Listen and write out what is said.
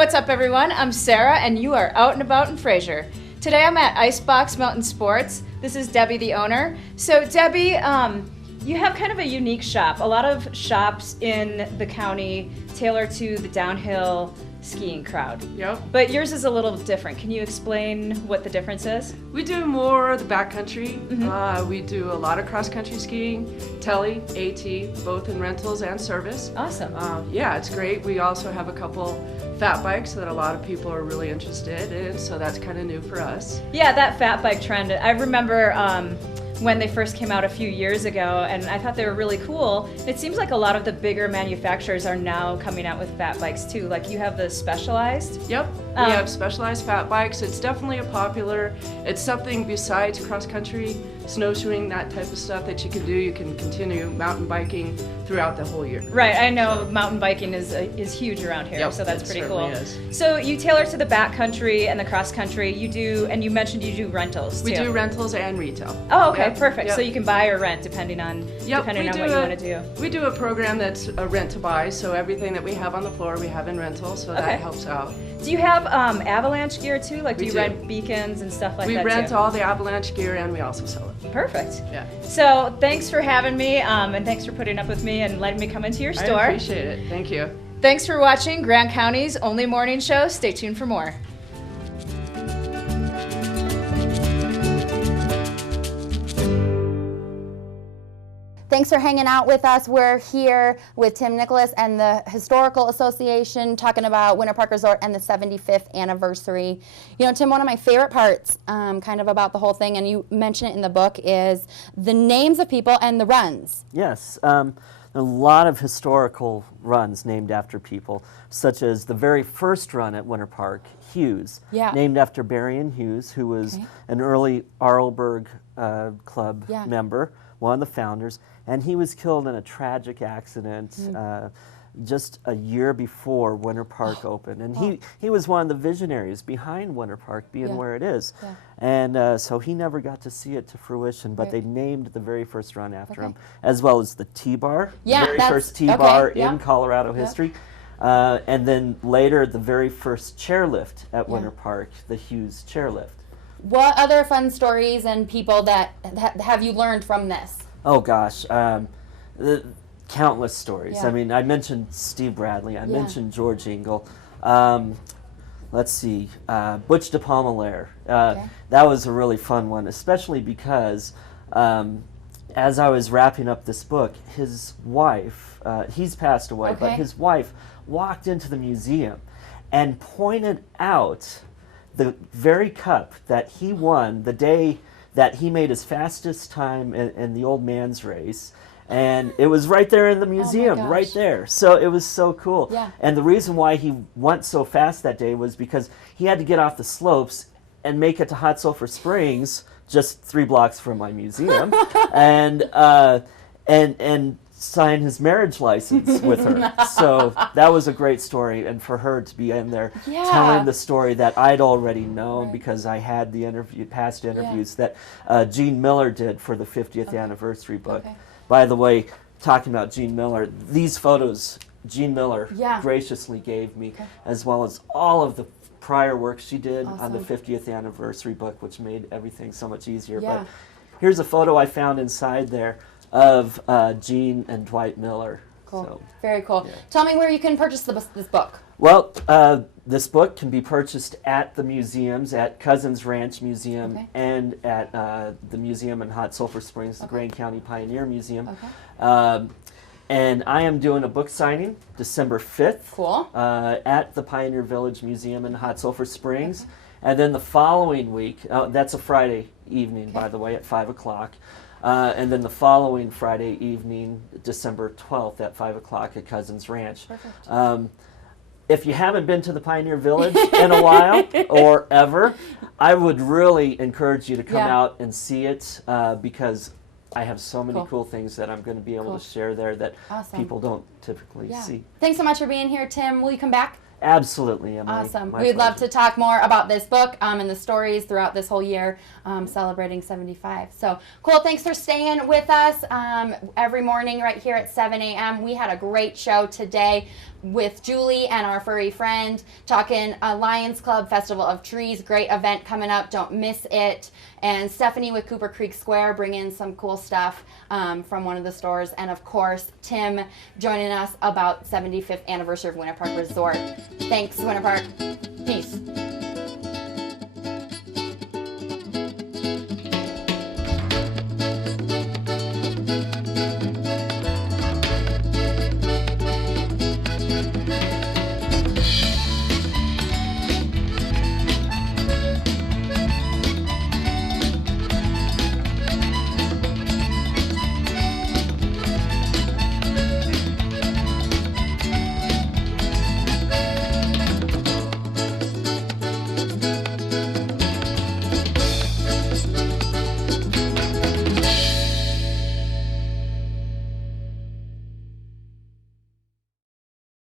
what's up everyone? I'm Sarah and you are out and about in Fraser. Today I'm at Icebox Mountain Sports. This is Debbie, the owner. So Debbie, you have kind of a unique shop. A lot of shops in the county tailor to the downhill skiing crowd. Yep. But yours is a little different. Can you explain what the difference is? We do more the backcountry. We do a lot of cross-country skiing, tele, AT, both in rentals and service. Awesome. Yeah, it's great. We also have a couple fat bikes that a lot of people are really interested in, so that's kind of new for us. Yeah, that fat bike trend. I remember when they first came out a few years ago, and I thought they were really cool. It seems like a lot of the bigger manufacturers are now coming out with fat bikes too. Like you have the Specialized. Yep, we have Specialized fat bikes. It's definitely a popular, it's something besides cross-country, snowshoeing, that type of stuff that you can do. You can continue mountain biking throughout the whole year. Right, I know mountain biking is huge around here, Yep, so that's pretty cool. Is. So you tailor to the backcountry and the cross-country. You do, and you mentioned you do rentals too. We do rentals and retail. Oh, okay, Yep, perfect. yep. So you can buy or rent depending on what you want to do. We do a program that's a rent to buy, so everything that we have on the floor we have in rental, so Okay. that helps out. Do you have avalanche gear too? Like do We you do. rent beacons and stuff like that We rent too? all the avalanche gear and we also sell it. Perfect. Yeah. So thanks for having me, and thanks for putting up with me and letting me come into your store. I appreciate it. Thank you. Thanks for watching Grand County's only morning show. Stay tuned for more. Thanks for hanging out with us. We're here with Tim Nicklas and the Historical Association talking about Winter Park Resort and the 75th anniversary. You know, Tim, one of my favorite parts kind of about the whole thing, and you mention it in the book, is the names of people and the runs. Yes, a lot of historical runs named after people, such as the very first run at Winter Park, Hughes, Yeah. named after Berrien Hughes, who was an early Arlberg Club member, one of the founders, and he was killed in a tragic accident just a year before Winter Park opened. And he was one of the visionaries behind Winter Park being where it is. Yeah. And so he never got to see it to fruition, but they named the very first run after him, as well as the T-Bar, Yeah, the very that's- first T-Bar okay, yeah. in Colorado history. And then later, the very first chairlift at Winter Park, the Hughes chairlift. What other fun stories and people that have you learned from this? Oh gosh, countless stories. Yeah. I mean, I mentioned Steve Bradley. I mentioned George Engel. Let's see, Butch DePalma-Lair. That was a really fun one, especially because as I was wrapping up this book, his wife, he's passed away, but his wife walked into the museum and pointed out the very cup that he won the day that he made his fastest time in the old man's race. And it was right there in the museum, right there. So it was so cool. Yeah. And the reason why he went so fast that day was because he had to get off the slopes and make it to Hot Sulphur Springs, just 3 blocks from my museum, and sign his marriage license with her. So that was a great story, and for her to be in there telling the story that I'd already known because I had the past interviews that Gene Miller did for the 50th anniversary book. By the way, talking about Gene Miller, these photos Gene Miller graciously gave me, as well as all of the prior work she did on the 50th anniversary book, which made everything so much easier. But here's a photo I found inside there of Gene and Dwight Miller. Cool. So, very cool. Tell me where you can purchase this book. well, this book can be purchased at the museums, at Cousins Ranch Museum and at the museum in Hot Sulphur Springs, the Grand County Pioneer Museum. And I am doing a book signing December 5th at the Pioneer Village Museum in Hot Sulphur Springs. And then the following week, that's a Friday evening, by the way, at 5 o'clock. And then the following Friday evening, December 12th at 5 o'clock at Cousins Ranch. If you haven't been to the Pioneer Village in a while or ever, I would really encourage you to come out and see it because I have so many cool things that I'm going to be able to share there that people don't typically see. Thanks so much for being here, Tim. Will you come back? Absolutely, Emily. Awesome. My We'd love pleasure. to talk more about this book and the stories throughout this whole year celebrating 75. So cool. Thanks for staying with us every morning right here at 7 a.m. We had a great show today with Julie and our furry friend talking Lions Club Festival of Trees. Great event coming up. Don't miss it. And Stephanie with Cooper Creek Square bringing some cool stuff from one of the stores. And of course, Tim joining us about 75th anniversary of Winter Park Resort. Thanks, Winter Park. Peace.